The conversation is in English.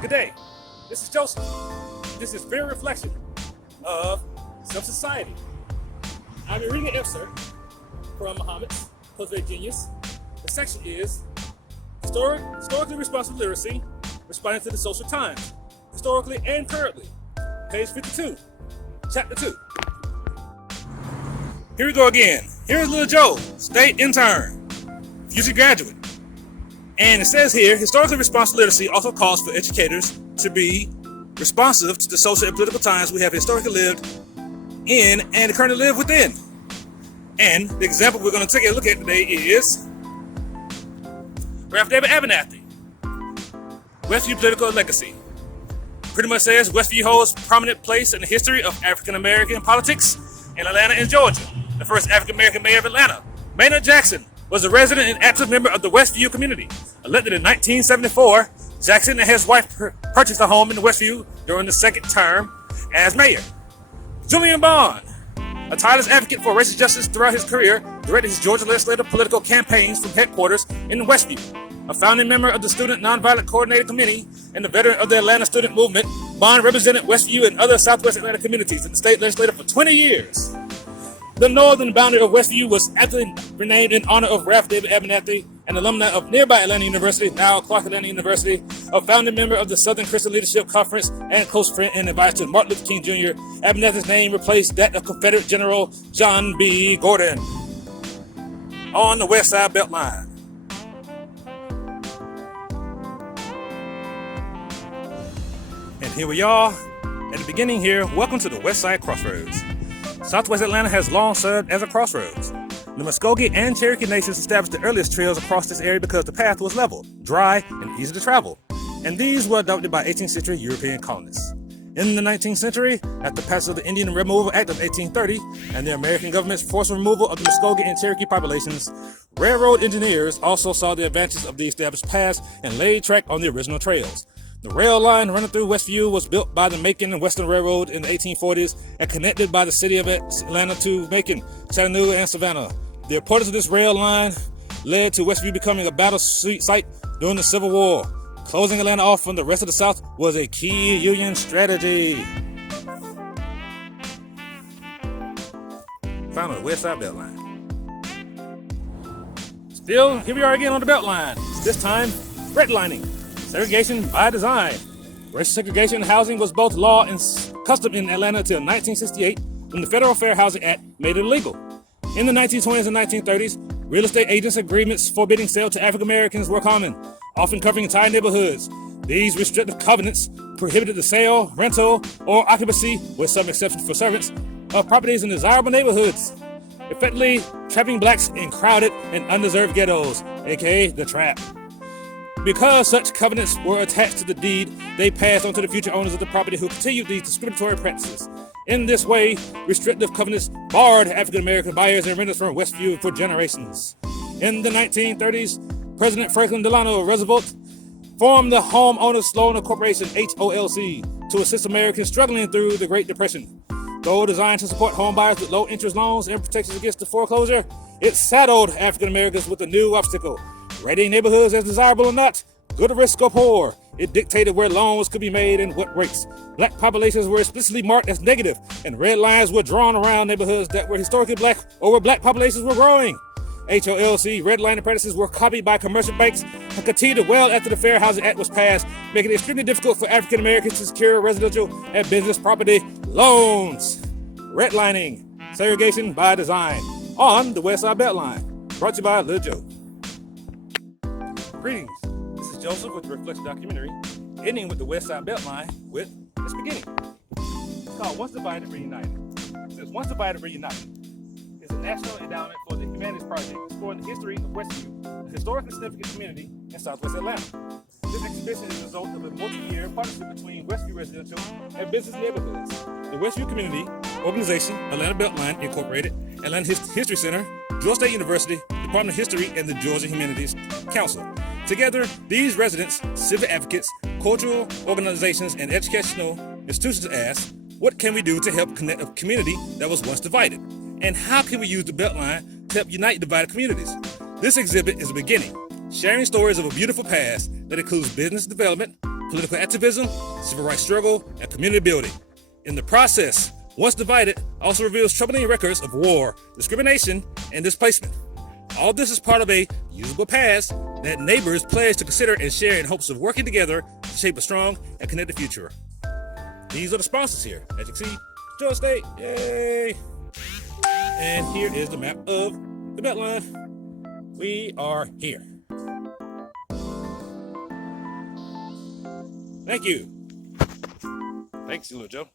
Good day. This is Joseph. This is Fair Reflection of Self-Society. I'm reading an excerpt from Muhammad's Cultivate Genius. The section is Historically Responsible Literacy, Responding to the Social Times, Historically and Currently, page 52, chapter 2. Here we go again. Here's little Joe, state intern, future graduate. And it says here, historically responsible literacy also calls for educators to be responsive to the social and political times we have historically lived in and currently live within. And the example we're going to take a look at today is Ralph David Abernathy, Westview Political Legacy. Pretty much says Westview holds a prominent place in the history of African American politics in Atlanta and Georgia. The first African American mayor of Atlanta, Maynard Jackson, was a resident and active member of the Westview community. Elected in 1974, Jackson and his wife purchased a home in Westview during the second term as mayor. Julian Bond, a tireless advocate for racial justice throughout his career, directed his Georgia legislative political campaigns from headquarters in Westview. A founding member of the Student Nonviolent Coordinating Committee and a veteran of the Atlanta student movement, Bond represented Westview and other Southwest Atlanta communities in the state legislature for 20 years. The northern boundary of Westview was aptly renamed in honor of Ralph David Abernathy, an alumni of nearby Atlanta University, now Clark Atlanta University, a founding member of the Southern Christian Leadership Conference, and close friend and advisor to Martin Luther King Jr. Abernathy's name replaced that of Confederate General John B. Gordon on the West Side Beltline. And here we are at the beginning here. Welcome to the West Side Crossroads. Southwest Atlanta has long served as a crossroads. The Muskogee and Cherokee nations established the earliest trails across this area because the path was level, dry, and easy to travel. And these were adopted by 18th century European colonists. In the 19th century, after passage of the Indian Removal Act of 1830 and the American government's forced removal of the Muskogee and Cherokee populations, railroad engineers also saw the advantages of the established paths and laid track on the original trails. The rail line running through Westview was built by the Macon and Western Railroad in the 1840s and connected by the city of Atlanta to Macon, Chattanooga, and Savannah. The importance of this rail line led to Westview becoming a battle site during the Civil War. Closing Atlanta off from the rest of the South was a key Union strategy. Found on the West Side Beltline. Still, here we are again on the Beltline. This time, redlining. Segregation by design. Racial segregation in housing was both law and custom in Atlanta until 1968, when the Federal Fair Housing Act made it illegal. In the 1920s and 1930s, real estate agents' agreements forbidding sale to African Americans were common, often covering entire neighborhoods. These restrictive covenants prohibited the sale, rental, or occupancy, with some exceptions for servants, of properties in desirable neighborhoods, effectively trapping blacks in crowded and undeserved ghettos, aka the Trap. Because such covenants were attached to the deed, they passed on to the future owners of the property who continued these discriminatory practices. In this way, restrictive covenants barred African American buyers and renters from Westview for generations. In the 1930s, President Franklin Delano Roosevelt formed the Homeowners Loan Corporation, HOLC, to assist Americans struggling through the Great Depression. Though designed to support home buyers with low interest loans and protections against the foreclosure, it saddled African Americans with a new obstacle. Rating neighborhoods as desirable or not, good risk or poor. It dictated where loans could be made and what rates. Black populations were explicitly marked as negative, and red lines were drawn around neighborhoods that were historically black or where black populations were growing. HOLC redlining practices were copied by commercial banks and continued well after the Fair Housing Act was passed, making it extremely difficult for African Americans to secure residential and business property loans. Redlining, segregation by design, on the West Side Beltline. Brought to you by Lil Joe. Greetings, this is Joseph with the Reflection Documentary, ending with the West Side Beltline with its beginning. It's called Once Divided, Reunited. It says Once Divided, Reunited is a national endowment for the Humanities Project exploring the history of Westview, a historically significant community in Southwest Atlanta. This exhibition is the result of a multi-year partnership between Westview residential and business neighborhoods, the Westview Community Organization, Atlanta Beltline Incorporated, Atlanta History Center, Georgia State University, Department of History, and the Georgia Humanities Council. Together, these residents, civic advocates, cultural organizations, and educational institutions ask, what can we do to help connect a community that was once divided? And how can we use the Beltline to help unite divided communities? This exhibit is a beginning, sharing stories of a beautiful past that includes business development, political activism, civil rights struggle, and community building. In the process, Once Divided also reveals troubling records of war, discrimination, and displacement. All this is part of a usable past that neighbors pledge to consider and share in hopes of working together to shape a strong and connected future. These are the sponsors here. As you can see, Georgia State, yay! And here is the map of the Beltline. We are here. Thank you. Thanks, little Joe.